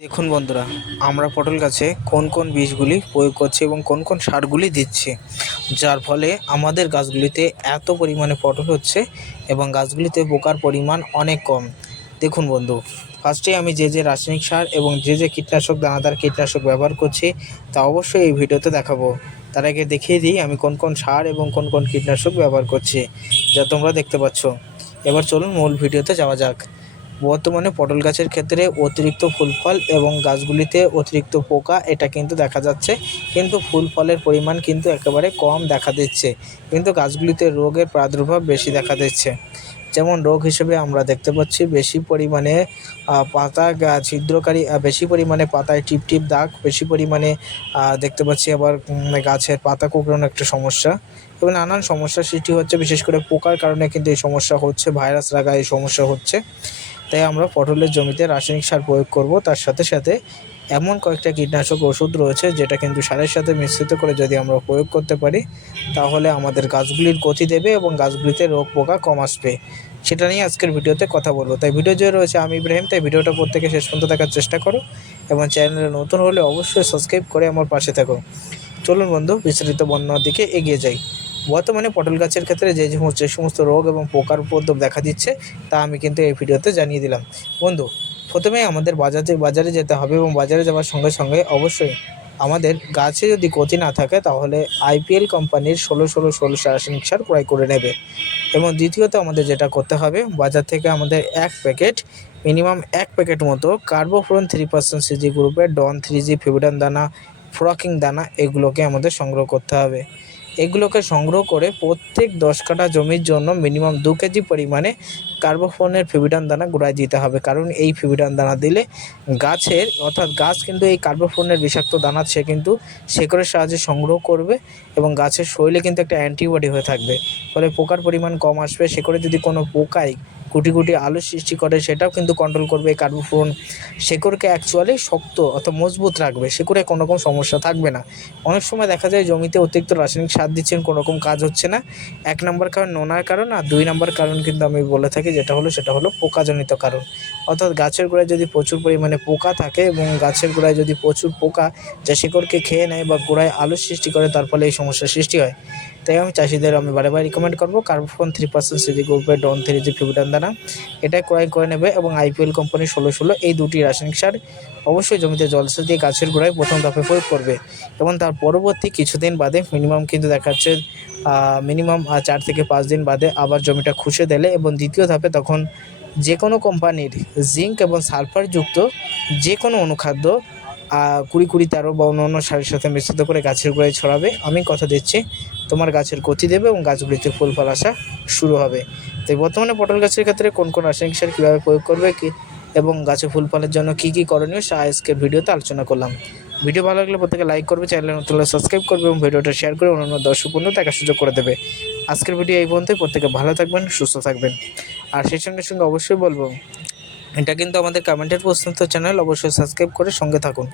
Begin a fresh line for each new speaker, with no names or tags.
দেখুন বন্ধুরা, আমরা পটল গাছে কোন কোন বীজগুলি প্রয়োগ করছি এবং কোন কোন সারগুলি দিচ্ছি, যার ফলে আমাদের গাছগুলিতে এত পরিমাণে পটল হচ্ছে এবং গাছগুলিতে পোকার পরিমাণ অনেক কম। দেখুন বন্ধু ফার্স্টে আমি যে যে রাসায়নিক সার এবং যে যে কীটনাশক, দানাদার কীটনাশক ব্যবহার করছি, তা অবশ্যই এই ভিডিওতে দেখাবো। তার আগে দেখিয়ে দিই আমি কোন কোন সার এবং কোন কোন কীটনাশক ব্যবহার করছি, যা তোমরা দেখতে পাচ্ছ। এবার চলুন মূল ভিডিওতে যাওয়া যাক। বর্তমানে পটল গাছের ক্ষেত্রে অতিরিক্ত ফুল ফল এবং গাছগুলিতে অতিরিক্ত পোকা, এটা কিন্তু দেখা যাচ্ছে। কিন্তু ফুল ফলের পরিমাণ কিন্তু একেবারে কম দেখা দিচ্ছে। কিন্তু গাছগুলিতে রোগের প্রাদুর্ভাব বেশি দেখা দিচ্ছে। যেমন রোগ হিসেবে আমরা দেখতে পাচ্ছি বেশি পরিমাণে পাতা ছিদ্রকারী বেশি পরিমাণে পাতায় টিপ টিপ দাগ, বেশি পরিমাণে দেখতে পাচ্ছি আবার গাছের পাতা কুকড়ানো একটা সমস্যা। এবং নানান সমস্যার সৃষ্টি হচ্ছে, বিশেষ করে পোকার কারণে কিন্তু এই সমস্যা হচ্ছে, ভাইরাস লাগা এই সমস্যা হচ্ছে। তাই আমরা পটলের জমিতে রাসায়নিক সার প্রয়োগ করব। তার সাথে সাথে এমন কয়েকটা কীটনাশক ওষুধ রয়েছে, যেটা কিন্তু সারের সাথে মিশ্রিত করে যদি আমরা প্রয়োগ করতে পারি, তাহলে আমাদের গাছগুলির গতি দেবে এবং গাছগুলিতে রোগ পোকা কম আসবে। সেটা নিয়ে আজকের ভিডিওতে কথা বলব। তাই ভিডিও যে রয়েছে আমি ইব্রাহিম, তাই ভিডিওটা প্রত্যেকে শেষ পর্যন্ত দেখার চেষ্টা করো এবং চ্যানেলে নতুন হলে অবশ্যই সাবস্ক্রাইব করে আমার পাশে থাকো। চলুন বন্ধু, বিস্তারিত বর্ণনার দিকে এগিয়ে যাই। বর্তমানে পটল গাছের ক্ষেত্রে যে যে সমস্ত রোগ এবং পোকার উপদ্রব দেখা দিচ্ছে, তা আমি কিন্তু এই ভিডিওতে জানিয়ে দিলাম। বন্ধু, প্রথমে আমাদের বাজারে বাজারে যেতে হবে এবং বাজারে যাওয়ার সঙ্গে সঙ্গে অবশ্যই আমাদের গাছে যদি ক্ষতি না থাকে, তাহলে আইপিএল কোম্পানির ষোলো ষোলো ষোলো রাসায়নিক সার ক্রয় করে নেবে। এবং দ্বিতীয়ত আমাদের যেটা করতে হবে, বাজার থেকে আমাদের এক প্যাকেট, মিনিমাম এক প্যাকেট মতো কার্বোফ্লোন থ্রি পার্সেন্ট সিজি গ্রুপের ডন থ্রি জি ফিবিডান দানা, ফ্রকিং দানা, এগুলোকে আমাদের সংগ্রহ করতে হবে। এগুলোকে সংগ্রহ করে প্রত্যেক দশ কাঠা জমির জন্য মিনিমাম দু কেজি পরিমাণে কার্বোফোনের ফিবিডান দানা গুঁড়ায় দিতে হবে। কারণ এই ফিবিডান দানা দিলে গাছের, অর্থাৎ গাছ কিন্তু এই কার্বোফোনের বিষাক্ত দানা সে কিন্তু শেকড়ের সাহায্যে সংগ্রহ করবে এবং গাছের শরীরে কিন্তু একটা অ্যান্টিবডি হয়ে থাকবে। ফলে পোকার পরিমাণ কম আসবে। শেকড়ে যদি কোনো পোকায় কুটি কুটি আলু সৃষ্টি করে, সেটাও কিন্তু কন্ট্রোল করবে কার্বোফোন শেকড়কে অ্যাকচুয়ালি শক্ত অর্থাৎ মজবুত রাখবে শেকড়ে কোনো রকম সমস্যা থাকবে না। অনেক সময় দেখা যায় জমিতে অতিরিক্ত রাসায়নিক সার দিচ্ছেন, কোনো রকম কাজ হচ্ছে না। এক নম্বর কারণ নোনার কারণ, আর দুই নম্বর কারণ কিন্তু আমি বলে থাকি, যেটা হলো, সেটা হলো পোকাজনিত কারণ। অর্থাৎ গাছের গোড়ায় যদি প্রচুর পরিমাণে পোকা থাকে এবং গাছের গোড়ায় যদি প্রচুর পোকা, যা শিকড়কে খেয়ে নেয় বা গোড়ায় আলু সৃষ্টি করে, তার ফলে এই সমস্যার সৃষ্টি হয়। তাই আমি চাষিদের আমি বারে বারে রিকমেন্ড করব কার্বোফোন থ্রি পার্সেন্ট সিজি গ্রুপের ডন থ্রি জি ফিবিটান দানা এটা ক্রয় করে নেবে এবং আইপিএল কোম্পানি ষোলো ষোলো এই দুটি রাসায়নিক সার অবশ্যই জমিতে জলসেচ দিয়ে গাছের গোড়ায় প্রথম ধাপে প্রয়োগ করবে এবং তার পরবর্তী কিছুদিন বাদে মিনিমাম কিন্তু দেখা যাচ্ছে মিনিমাম চার থেকে পাঁচ দিন বাদে আবার জমিটা খুশে দিলে এবং দ্বিতীয় ধাপে তখন যে কোনো কোম্পানির জিঙ্ক এবং সালফারযুক্ত যে কোনো অনুখাদ্য কুড়ি কুড়ি তেরো বা অন্য অন্য সারের সাথে মিশ্রিত করে গাছের গোড়ায় ছড়াবে। আমি কথা দিচ্ছি তোমার গাছের গতি দেবে এবং গাছগুলিতে ফুল, ফল আসা শুরু হবে। তাই বর্তমানে পটল গাছের ক্ষেত্রে কোন কোন রাসায়নিক সার কীভাবে প্রয়োগ করবে, কি এবং গাছে ফুল, ফলের জন্য কী কী করণীয়, সে আজকের ভিডিওতে আলোচনা করলাম। ভিডিও ভালো লাগলে প্রত্যেকে লাইক করবে, চ্যানেলে নতুন সাবস্ক্রাইব করবে এবং ভিডিওটা শেয়ার করে অন্যান্য দর্শক বন্ধু দেখার সুযোগ করে দেবে। আজকের ভিডিও এই পর্যন্তই, প্রত্যেকে ভালো থাকবেন, সুস্থ থাকবেন। আর সেই সঙ্গে সঙ্গে অবশ্যই বলব, এটা কিন্তু আমাদের কমেন্টের প্রশ্নোত্তর চ্যানেল, অবশ্যই সাবস্ক্রাইব করে সঙ্গে থাকুন।